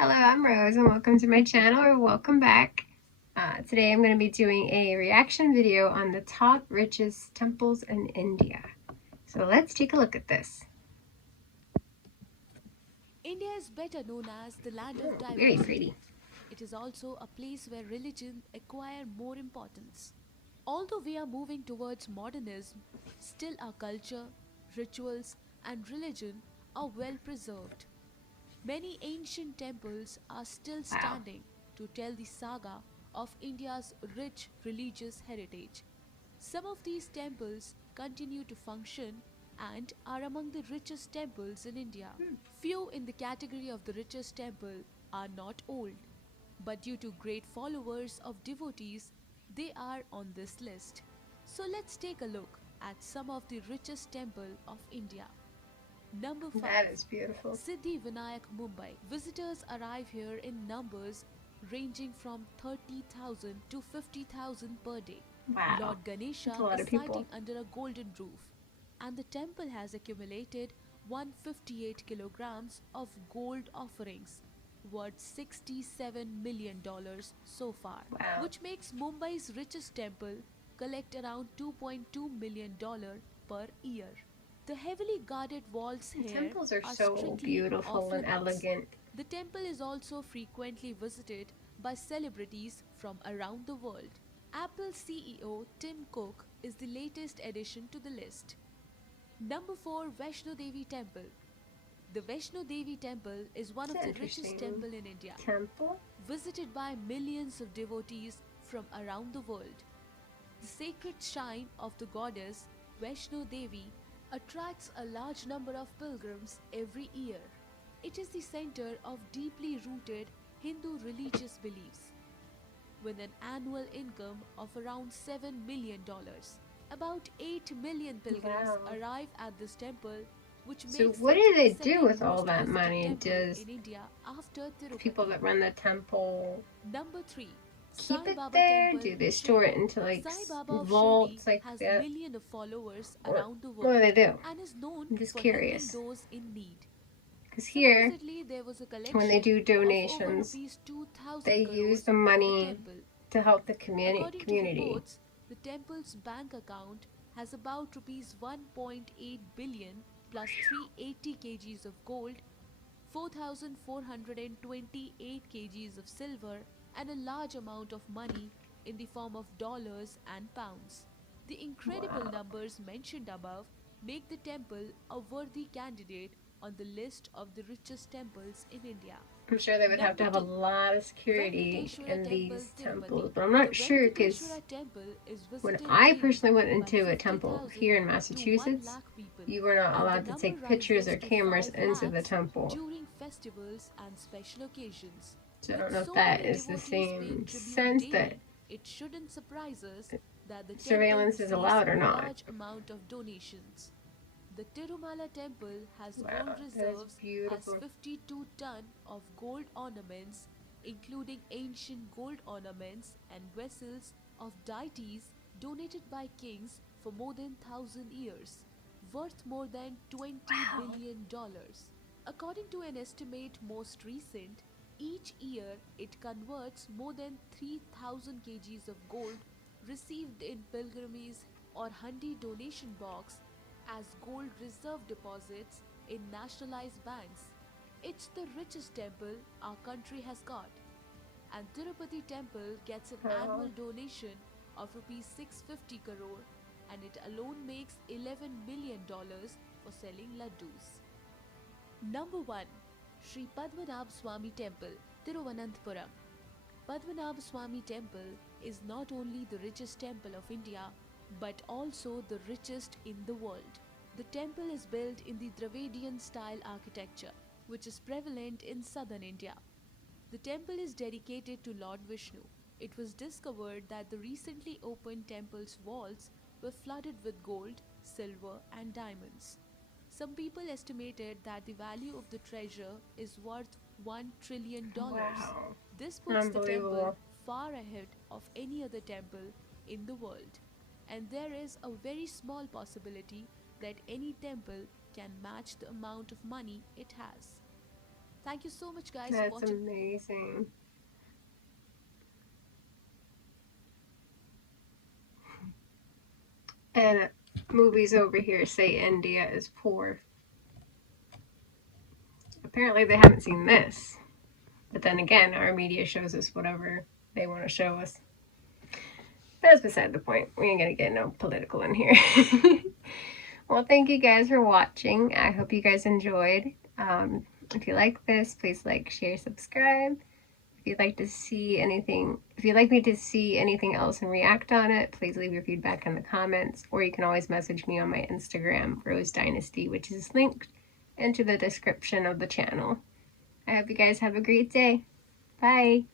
Hello, I'm Rose and welcome to my channel, or welcome back. Today I'm going to be doing a reaction video on the top richest temples in India. So let's take a look at this. India is better known as the land of Very diversity. pretty. It is also a place where religion acquire more importance. Although we are moving towards modernism, still our culture, rituals and religion are well preserved. Many ancient temples are still Wow. standing to tell the saga of India's rich religious heritage. Some of these temples continue to function and are among the richest temples in India. Few in the category of the richest temple are not old, but due to great followers of devotees, they are on this list. So let's take a look at some of the richest temple of India. Number 5. That is beautiful. Siddhi Vinayak, Mumbai. Visitors arrive here in numbers ranging from 30,000 to 50,000 per day. Wow. Lord That's a Ganesha lot is of people. sighting under a golden roof, and the temple has accumulated 158 kilograms of gold offerings worth $67 million so far, Wow. which makes Mumbai's richest temple collect around $2.2 million per year. The heavily guarded walls The here temples are are so strictly beautiful off and limits. elegant. The temple is also frequently visited by celebrities from around the world. Apple CEO Tim Cook is the latest addition to the list. Number 4. Vaishno Devi Temple. The Vaishno Devi Temple is one It's of an the richest interesting temples in India, temple. visited by millions of devotees from around the world. The sacred shrine of the goddess Vaishno Devi attracts a large number of pilgrims every year. It is the center of deeply rooted Hindu religious beliefs, with an annual income of around $7 million. About 8 million pilgrims Wow. arrive at this temple, which So makes what it do the they do second with all most that visited money? temple Does in India after the people Tirupati. that run the temple Number 3. keep Sai it Baba there? Temple, Do they store it Shirdi. into like Sai Baba of Shirdi vaults like has that? millions of followers Or around the what do they world do? and is known I'm just for helping curious. those in need. Because here, Supposedly, there was a when they collection do of over donations, rupees they 2000 use crores the at the money temple. to help the According to community. reports, the temple's bank account has about rupees 1.8 billion plus 380 kgs of gold, 4,428 kgs of silver, and a large amount of money in the form of dollars and pounds. The incredible Wow. numbers mentioned above make the temple a worthy candidate on the list of the richest temples in India. I'm sure they would have to Number have a 2. lot of security Venkateshwara in Temple, these Tirupati. temples, but I'm The not sure because Venkateshwara Temple is when visited I daily personally went by into a temple 50,000 here in to 1 Massachusetts, lakh people, you were not and the allowed to number take pictures rises or to cameras 5 into the lakhs temple. during festivals and special occasions. So I With don't know if so that many is the devotees paying same tribute sense that daily, it shouldn't surprise us that the temple surveillance is receives allowed or a not. large amount of donations. The Tirumala temple has Wow, gold that is reserves as beautiful. 52 ton of gold ornaments, including ancient gold ornaments and vessels of deities donated by kings for more than 1,000 years, worth more than Wow. $20 billion. According to an estimate most recent, each year it converts more than 3,000 kgs of gold received in pilgrimage or hundi donation box as gold reserve deposits in nationalized banks. It's the richest temple our country has got, and Tirupati temple gets an Wow. annual donation of rupees 650 crore, and it alone makes $11 million for selling laddus. Number 1. Sri Padmanabh Swami Temple, Tiruvananthapuram. Padmanabh Swami Temple is not only the richest temple of India but also the richest in the world. The temple is built in the Dravidian style architecture, which is prevalent in southern India. The temple is dedicated to Lord Vishnu. It was discovered that the recently opened temple's walls were flooded with gold, silver, and diamonds. Some people estimated that the value of the treasure is worth $1 trillion. Wow. This puts the temple Unbelievable. far ahead of any other temple in the world, and there is a very small possibility that any temple can match the amount of money it has. Thank you so much, guys, for That's watching. amazing. And movies over here say India is poor. Apparently they haven't seen this. But then again, our media shows us whatever they want to show us. That's beside the point. We ain't gonna get no political in here. Well, thank you guys for watching. I hope you guys enjoyed. If you like this, please like, share, subscribe. If you'd like to see anything, if you'd like me to see anything else and react on it, please leave your feedback in the comments, or you can always message me on my Instagram, Rose Dynasty, which is linked into the description of the channel. I hope you guys have a great day. Bye.